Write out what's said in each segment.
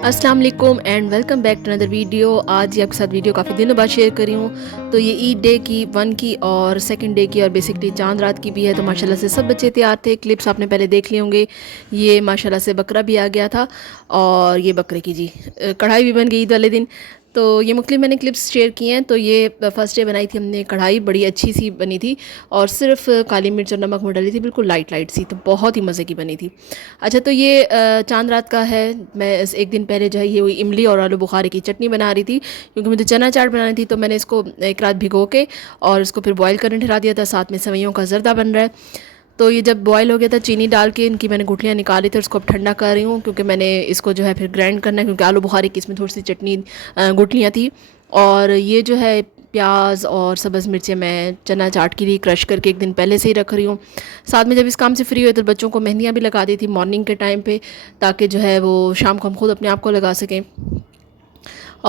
अस्सलाम वालेकुम and welcome back to another video. आज ये आपके साथ वीडियो काफ़ी दिनों बाद शेयर करी हूँ। तो ये ईद डे की 1 की और सेकंड डे की और बेसिकली चांद रात की भी है। तो माशाल्लाह से सब बच्चे तैयार थे। क्लिप्स आपने पहले देख लिए होंगे। ये माशाल्लाह से बकरा भी आ गया था और ये बकरे की जी कढ़ाई भी बन गई ईद वाले दिन। तो ये मुख्तलिफ मैंने क्लिप्स शेयर किए हैं। तो ये फ़र्स्ट डे बनाई थी हमने कढ़ाई, बड़ी अच्छी सी बनी थी और सिर्फ काली मिर्च और नमक में डाली थी, बिल्कुल लाइट लाइट सी, तो बहुत ही मज़े की बनी थी। अच्छा, तो ये चांद रात का है। मैं एक दिन पहले जो है ये इमली और आलू बुखारे की चटनी बना रही थी, क्योंकि मुझे चना चाट बनानी थी। तो मैंने इसको एक रात भिगो के और इसको फिर बॉईल करने ठहरा दिया था। साथ में सेवइयों का ज़र्दा बन रहा है। तो ये जब बॉयल हो गया था, चीनी डाल के इनकी मैंने गुठलियाँ निकाली थी और इसको अब ठंडा कर रही हूँ, क्योंकि मैंने इसको जो है फिर ग्राइंड करना है, क्योंकि आलू बुखारे की इसमें थोड़ी सी चटनी गुठलियाँ थी। और ये जो है प्याज और सब्ज़ मिर्चें मैं चना चाट के लिए क्रश करके एक दिन पहले से ही रख रही हूँ। साथ में जब इस काम से फ्री हुए तो बच्चों को मेहंदियाँ भी लगा दी थी मॉर्निंग के टाइम पे, ताकि जो है वो शाम को हम खुद अपने आप को लगा सकें।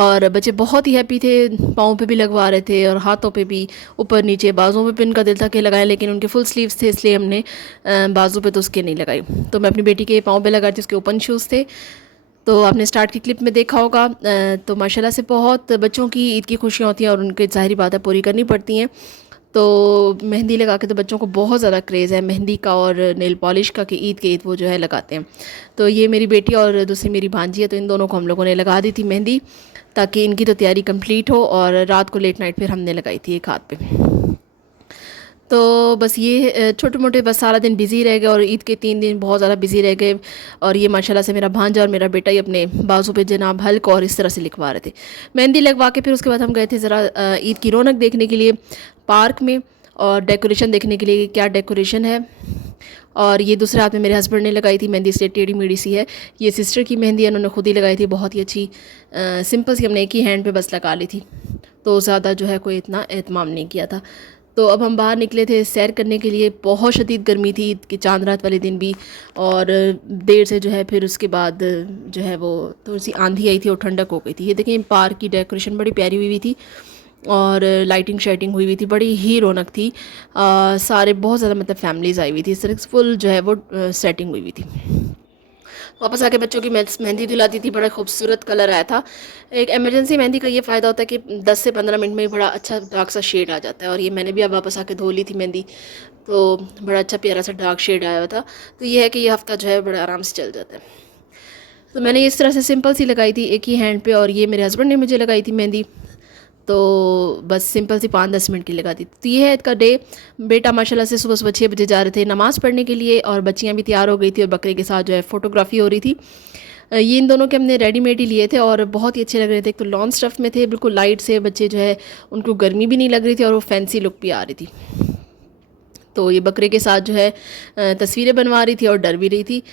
और बच्चे बहुत ही हैप्पी थे, पाँव पे भी लगवा रहे थे और हाथों पे भी, ऊपर नीचे बाजुओं पे भी इनका दिल था कि लगाएं, लेकिन उनके फुल स्लीव्स थे इसलिए हमने बाजू पे तो उसके नहीं लगाई। तो मैं अपनी बेटी के पाँव पे लगाई थी, उसके ओपन शूज़ थे। तो आपने स्टार्ट की क्लिप में देखा होगा। तो माशाल्लाह से बहुत बच्चों की ईद की खुशियाँ होती हैं और उनके ज़ाहिरी बातें पूरी करनी पड़ती हैं। तो मेहंदी लगा के तो बच्चों को बहुत ज़्यादा क्रेज़ है मेहंदी का और नेल पॉलिश का, कि ईद के ईद वो जो है लगाते हैं। तो ये मेरी बेटी और दूसरी मेरी भांजी है, तो इन दोनों को हम लोगों ने लगा दी थी मेहंदी, ताकि इनकी तो तैयारी कंप्लीट हो। और रात को लेट नाइट फिर हमने लगाई थी एक हाथ पे। तो बस ये छोटे मोटे बस सारा दिन बिज़ी रह गए और ईद के 3 दिन बहुत ज़्यादा बिज़ी रह गए। और ये माशाल्लाह से मेरा भांजा और मेरा बेटा ही अपने बाजू पे जनाब हल्क और इस तरह से लिखवा रहे थे। मेहंदी लगवा के फिर उसके बाद हम गए थे ज़रा ईद की रौनक देखने के लिए पार्क में, और डेकोरेशन देखने के लिए क्या डेकोरेशन है। और ये दूसरे हाथ में मेरे हस्बैंड ने लगाई थी मेहंदी, इसलिए टेढ़ी मेढ़ी सी है। ये सिस्टर की मेहंदी है, उन्होंने खुद ही लगाई थी, बहुत ही अच्छी सिंपल सी, हमने एक ही हैंड पे बस लगा ली थी। तो ज़्यादा जो है कोई इतना एहतमाम नहीं किया था। तो अब हम बाहर निकले थे सैर करने के लिए। बहुत शदीद गर्मी थी ईद की चांद रात वाले दिन भी, और देर से जो है फिर उसके बाद जो है वो थोड़ी सी आंधी आई थी और ठंडक हो गई थी। ये देखें, पार्क की डेकोरेशन बड़ी प्यारी हुई थी और लाइटिंग शाइटिंग हुई थी, बड़ी ही रौनक थी। सारे बहुत ज़्यादा मतलब फैमिलीज़ आई हुई थी, सिर्फ फुल जो है वो सेटिंग हुई हुई थी। वापस आके बच्चों की मेहंदी धुला दी थी, बड़ा खूबसूरत कलर आया था। एक इमरजेंसी मेहंदी का ये फ़ायदा होता है कि 10 से 15 मिनट में ही बड़ा अच्छा डार्क सा शेड आ जाता है। और ये मैंने भी अब वापस आके धो ली थी मेहंदी, तो बड़ा अच्छा प्यारा सा डार्क शेड आया हुआ था। तो ये है कि ये हफ़्ता जो है बड़ा आराम से चल जाता है। तो मैंने इस तरह से सिंपल सी लगाई थी एक ही हैंड पे, और ये मेरे हस्बैंड ने मुझे लगाई थी मेहंदी। तो बस सिंपल सी 5-10 मिनट की लगा दी। तो ये है इसका डे। बेटा माशाल्लाह से सुबह सुबह 6 बजे जा रहे थे नमाज़ पढ़ने के लिए, और बच्चियाँ भी तैयार हो गई थी और बकरे के साथ जो है फ़ोटोग्राफी हो रही थी। ये इन दोनों के हमने रेडीमेड ही लिए थे और बहुत ही अच्छे लग रहे थे। एक तो लॉन स्टफ़ में थे, बिल्कुल लाइट से, बच्चे जो है उनको गर्मी भी नहीं लग रही थी और वो फैंसी लुक भी आ रही थी। तो ये बकरे के साथ जो है तस्वीरें बनवा रही थी और डर भी रही थी।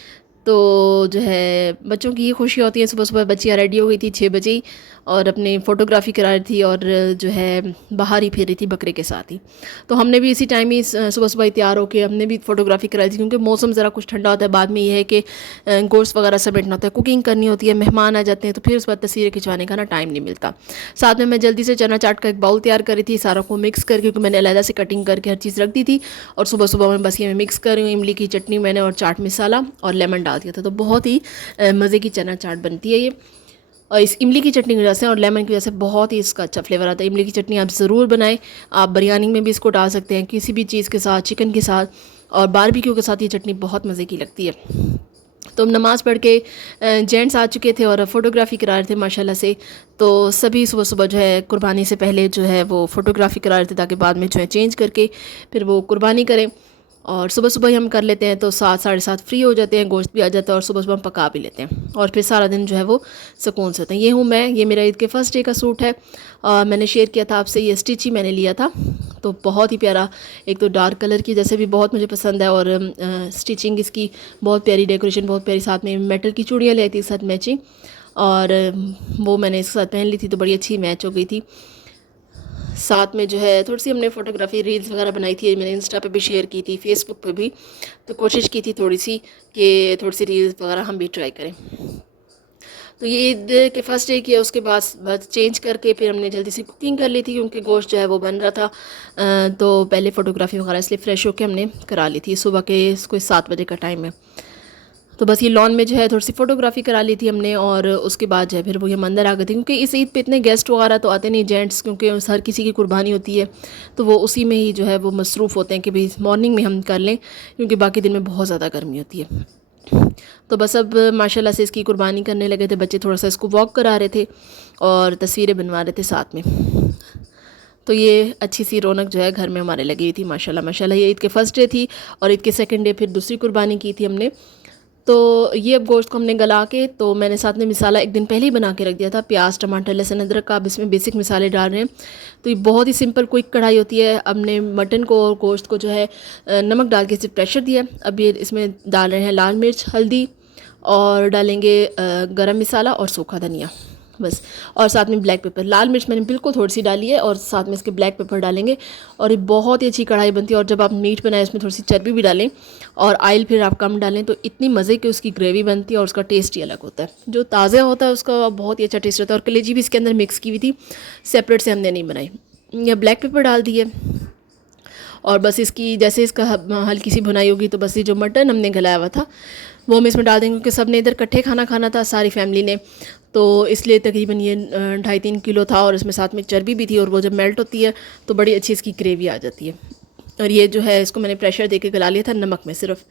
तो जो है बच्चों की ये खुशी होती है। सुबह सुबह बच्चियाँ रेडी हो गई थी 6 बजे ही, और अपनी फ़ोटोग्राफ़ी करा रही थी और जो है बाहर ही फिर रही थी बकरे के साथ ही। तो हमने भी इसी टाइम ही सुबह सुबह ही तैयार होकर हमने भी फ़ोटोग्राफ़ी कराई थी, क्योंकि मौसम ज़रा कुछ ठंडा होता है। बाद में ये है कि गोश्त वगैरह समेटना होता है, कुकिंग करनी होती है, मेहमान आ जाते हैं, तो फिर उस बाद तस्वीरें खिंचवाने का ना टाइम नहीं मिलता। साथ में मैं जल्दी से चना चाट का एक बाउल तैयार करी थी, सारा को मिक्स करके, क्योंकि मैंने अलहदा से कटिंग करके हर चीज़ रख दी थी। और सुबह सुबह मैं बस ये मिक्स कर रही हूँ। इमली की चटनी मैंने और चाट मसाला और लेमन डाल दिया था, तो बहुत ही मज़े की चना चाट बनती है ये। और इस इमली की चटनी की वजह से और लेमन की वजह से बहुत ही इसका अच्छा फ्लेवर आता है। इमली की चटनी आप ज़रूर बनाएं। आप बिरयानी में भी इसको डाल सकते हैं, किसी भी चीज़ के साथ, चिकन के साथ और बारबेक्यू के साथ ये चटनी बहुत मज़े की लगती है। तो हम नमाज़ पढ़ के जेंट्स आ चुके थे और फ़ोटोग्राफ़ी करा रहे थे माशाल्लाह से। तो सभी सुबह सुबह जो है कुर्बानी से पहले जो है वो फ़ोटोग्राफ़ी करा रहे थे, ताकि बाद में जो है चेंज करके फिर वो कुर्बानी करें। और सुबह सुबह ही हम कर लेते हैं, तो 7 साढ़े 7 फ्री हो जाते हैं, गोश्त भी आ जाता है और सुबह सुबह हम पका भी लेते हैं, और फिर सारा दिन जो है वो सुकून से होता है। ये हूँ मैं, ये मेरा ईद के फर्स्ट डे का सूट है। मैंने शेयर किया था आपसे, ये स्टिच ही मैंने लिया था, तो बहुत ही प्यारा। एक तो डार्क कलर की जैसे भी बहुत मुझे पसंद है, और स्टिचिंग इसकी बहुत प्यारी, डेकोरेशन बहुत प्यारी, साथ में मेटल की चूड़ियाँ ली थी साथ मैचिंग, और वो मैंने इसके साथ पहन ली थी, तो बड़ी अच्छी मैच हो गई थी। साथ में जो है थोड़ी सी हमने फ़ोटोग्राफी रील्स वगैरह बनाई थी, मैंने इंस्टा पे भी शेयर की थी, फेसबुक पे भी। तो कोशिश की थी थोड़ी सी कि थोड़ी सी रील्स वगैरह हम भी ट्राई करें। तो ये ईद के फर्स्ट डे किया, उसके बाद चेंज करके फिर हमने जल्दी से कुकिंग कर ली थी, क्योंकि गोश्त जो है वो बन रहा था। तो पहले फ़ोटोग्राफी वगैरह इसलिए फ़्रेश होकर हमने करा ली थी। सुबह के कोई 7 बजे का टाइम है। तो बस ये लॉन में जो है थोड़ी सी फ़ोटोग्राफी करा ली थी हमने, और उसके बाद जो है फिर वो हम अंदर आ गए थे, क्योंकि इस ईद पे इतने गेस्ट वगैरह तो आते नहीं जेंट्स, क्योंकि हर किसी की कुर्बानी होती है, तो वो उसी में ही जो है वो मसरूफ़ होते हैं कि भाई मॉर्निंग में हम कर लें, क्योंकि बाकी दिन में बहुत ज़्यादा गर्मी होती है। तो बस अब माशाल्लाह से इसकी कुर्बानी करने लगे थे, बच्चे थोड़ा सा इसको वॉक करा रहे थे और तस्वीरें बनवा रहे थे साथ में। तो ये अच्छी सी रौनक जो है घर में हमारे लगी हुई थी माशाल्लाह माशाल्लाह। ये ईद के फर्स्ट डे थी, और ईद के सेकंड डे फिर दूसरी कुर्बानी की थी हमने। तो ये अब गोश्त को हमने गला के, तो मैंने साथ में मिसाला एक दिन पहले ही बना के रख दिया था, प्याज टमाटर लहसुन अदरक का। अब इसमें बेसिक मिसाले डाल रहे हैं। तो ये बहुत ही सिंपल क्विक कढ़ाई होती है। हमने मटन को और गोश्त को जो है नमक डाल के सिर्फ प्रेशर दिया। अब ये इसमें डाल रहे हैं लाल मिर्च हल्दी, और डालेंगे गरम मसाला और सूखा धनिया बस, और साथ में ब्लैक पेपर। लाल मिर्च मैंने बिल्कुल थोड़ी सी डाली है, और साथ में इसके ब्लैक पेपर डालेंगे, और ये बहुत ही अच्छी कढ़ाई बनती है। और जब आप मीट बनाएं इसमें थोड़ी सी चर्बी भी डालें, और ऑयल फिर आप कम डालें, तो इतनी मज़े की उसकी ग्रेवी बनती है, और उसका टेस्ट ही अलग होता है। जो ताज़ा होता है उसका बहुत ही अच्छा टेस्ट होता है। और कलेजी भी इसके अंदर मिक्स की हुई थी, सेपरेट से हमने नहीं बनाई। यह ब्लैक पेपर डाल दिए, और बस इसकी जैसे इसका हल्की सी भुनाई होगी, तो बस ये जो मटन हमने गलाया हुआ था वो हम इसमें डाल देंगे, क्योंकि सब ने इधर इकट्ठे खाना खाना था सारी फैमिली ने, तो इसलिए तकरीबन ये 2.5-3 किलो था, और इसमें साथ में चर्बी भी थी, और वो जब मेल्ट होती है तो बड़ी अच्छी इसकी ग्रेवी आ जाती है। और ये जो है इसको मैंने प्रेशर दे के गला लिया था नमक में सिर्फ,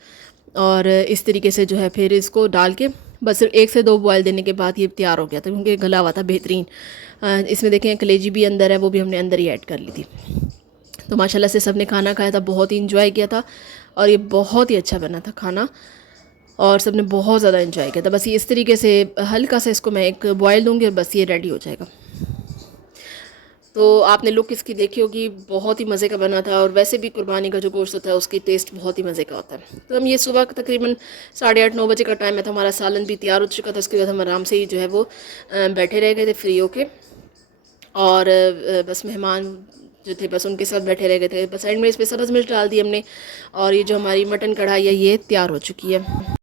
और इस तरीके से जो है फिर इसको डाल के बस सिर्फ 1 से 2 बॉयल देने के बाद ये तैयार हो गया था, क्योंकि गला हुआ था बेहतरीन। इसमें देखें कलेजी भी अंदर है, वो भी हमने अंदर ही ऐड कर ली थी। तो माशाल्लाह से सब ने खाना खाया था, बहुत ही इंजॉय किया था, और ये बहुत ही अच्छा बना था खाना, और सब ने बहुत ज़्यादा इंजॉय किया था। बस ये इस तरीके से हल्का सा इसको मैं एक बॉयल दूँगी, और बस ये रेडी हो जाएगा। तो आपने लुक इसकी देखी होगी, बहुत ही मज़े का बना था। और वैसे भी कुर्बानी का जो गोश्त होता है उसकी टेस्ट बहुत ही मज़े का होता है। तो हम ये सुबह तकरीबन 8:30-9 बजे का टाइम है, तो हमारा सालन भी तैयार हो चुका था। उसके बाद हम आराम से ही जो है वो बैठे रह गए थे फ्री होके, और बस मेहमान जो थे बस उनके साथ बैठे रह गए थे। बस साइड में इस पर सब्ज़ मिर्च डाल दी हमने, और ये जो हमारी मटन कढ़ाई है ये तैयार हो चुकी है।